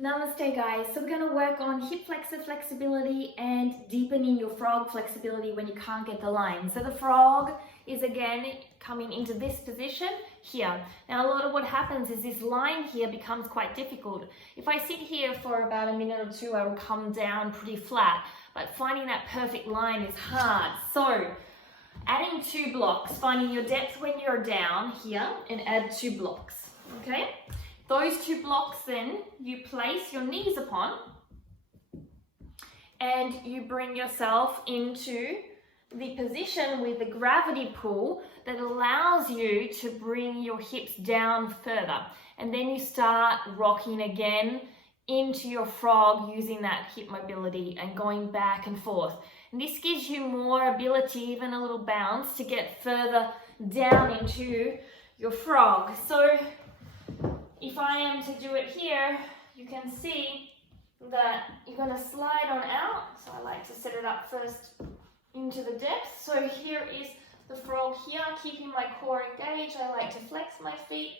Namaste guys, so we're going to work on hip flexor flexibility and deepening your frog flexibility when you can't get the line. So the frog is again coming into this position here. Now a lot of what happens is this line here becomes quite difficult. If I sit here for about a minute or two, I will come down pretty flat, but finding that perfect line is hard. So adding 2 blocks, finding your depth when you're down here and add 2 blocks, okay? Those 2 blocks then you place your knees upon and you bring yourself into the position with the gravity pull that allows you to bring your hips down further. And then you start rocking again into your frog using that hip mobility and going back and forth. And this gives you more ability, even a little bounce, to get further down into your frog. So if I am to do it here, you can see that you're going to slide on out. So I like to set it up first into the depth. So here is the frog here, keeping my core engaged. I like to flex my feet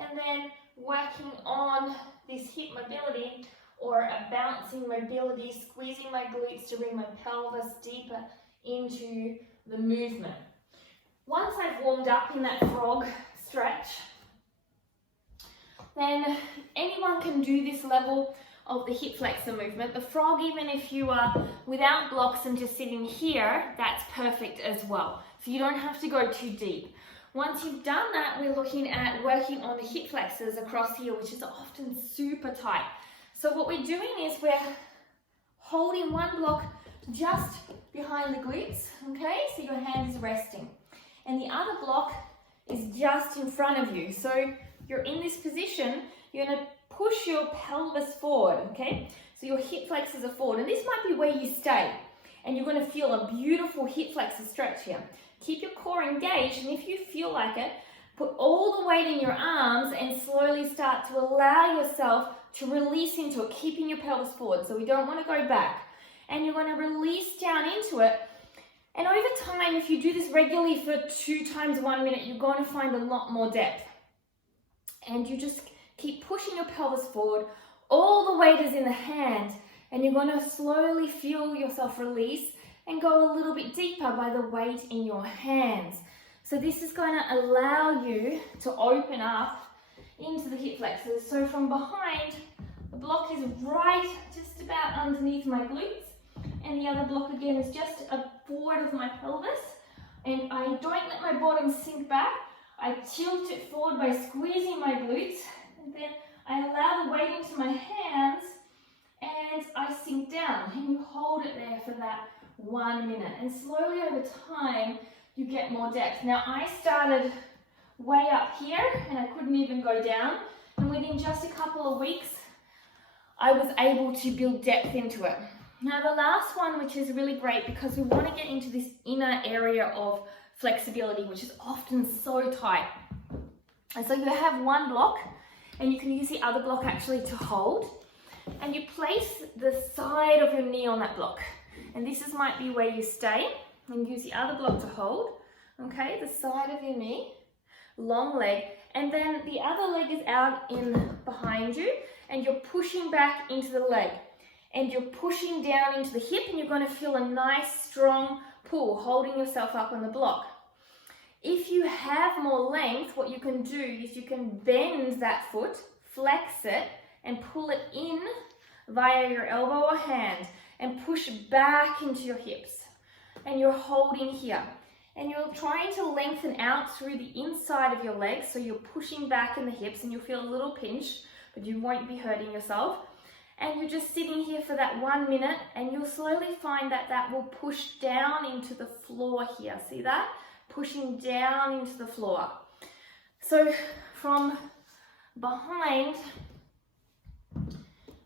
and then working on this hip mobility or a bouncing mobility, squeezing my glutes to bring my pelvis deeper into the movement. Once I've warmed up in that frog stretch, then anyone can do this level of the hip flexor movement. The frog, even if you are without blocks and just sitting here, that's perfect as well. So you don't have to go too deep. Once you've done that, we're looking at working on the hip flexors across here, which is often super tight. So what we're doing is we're holding one block just behind the glutes, okay? So your hand is resting. And the other block is just in front of you. So you're in this position, you're going to push your pelvis forward, okay? So your hip flexors are forward, and this might be where you stay, and you're going to feel a beautiful hip flexor stretch here. Keep your core engaged, and if you feel like it, put all the weight in your arms and slowly start to allow yourself to release into it, keeping your pelvis forward. So we don't want to go back. And you're going to release down into it. And over time, if you do this regularly for 2 times 1 minute, you're going to find a lot more depth. And you just keep pushing your pelvis forward. All the weight is in the hand, and you're going to slowly feel yourself release and go a little bit deeper by the weight in your hands. So this is going to allow you to open up into the hip flexors. So from behind, the block is right just about underneath my glutes, and the other block again is just forward of my pelvis, and I don't let my bottom sink back. I tilt it forward by squeezing my glutes, and then I allow the weight into my hands and I sink down, and you hold it there for that 1 minute, and slowly over time you get more depth. Now I started way up here and I couldn't even go down, and within just a couple of weeks I was able to build depth into it. Now the last one, which is really great because we want to get into this inner area of flexibility, which is often so tight. And so you have one block, and you can use the other block actually to hold, and you place the side of your knee on that block, and this might be where you stay, and use the other block to hold, okay, the side of your knee, long leg, and then the other leg is out in behind you, and you're pushing back into the leg, and you're pushing down into the hip, and you're going to feel a nice strong pull, holding yourself up on the block. If you have more length, what you can do is you can bend that foot, flex it, and pull it in via your elbow or hand, and push back into your hips. And you're holding here. And you're trying to lengthen out through the inside of your legs, so you're pushing back in the hips, and you'll feel a little pinch, but you won't be hurting yourself. And you're just sitting here for that 1 minute, and you'll slowly find that that will push down into the floor here. See that? Pushing down into the floor. So from behind,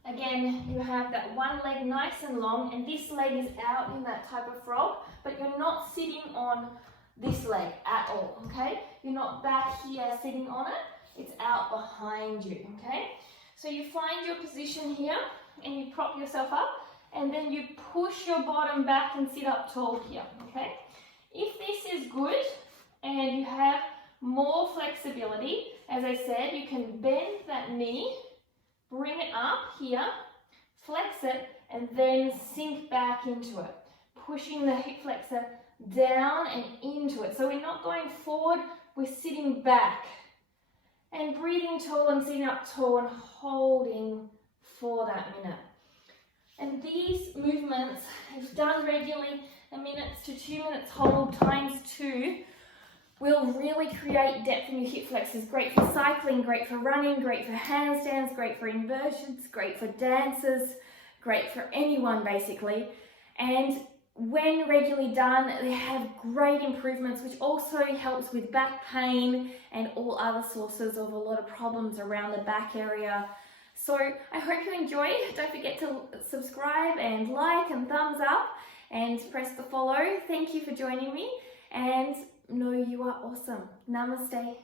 again, you have that one leg nice and long, and this leg is out in that type of frog, but you're not sitting on this leg at all, okay? You're not back here sitting on it, it's out behind you, okay? So you find your position here, and you prop yourself up, and then you push your bottom back and sit up tall here, okay? If this is good and you have more flexibility, as I said, you can bend that knee bring it up here, flex it, and then sink back into it. Pushing the hip flexor down and into it. So we're not going forward, we're sitting back. And breathing tall and sitting up tall and holding for that minute. And these movements, if done regularly, a minute to 2 minutes hold times 2, will really create depth in your hip flexors. Great for cycling, great for running, great for handstands, great for inversions, great for dancers, great for anyone basically. And when regularly done, they have great improvements, which also helps with back pain and all other sources of a lot of problems around the back area. So I hope you enjoy. Don't forget to subscribe and like and thumbs up and press the follow. Thank you for joining me, and know you are awesome. Namaste.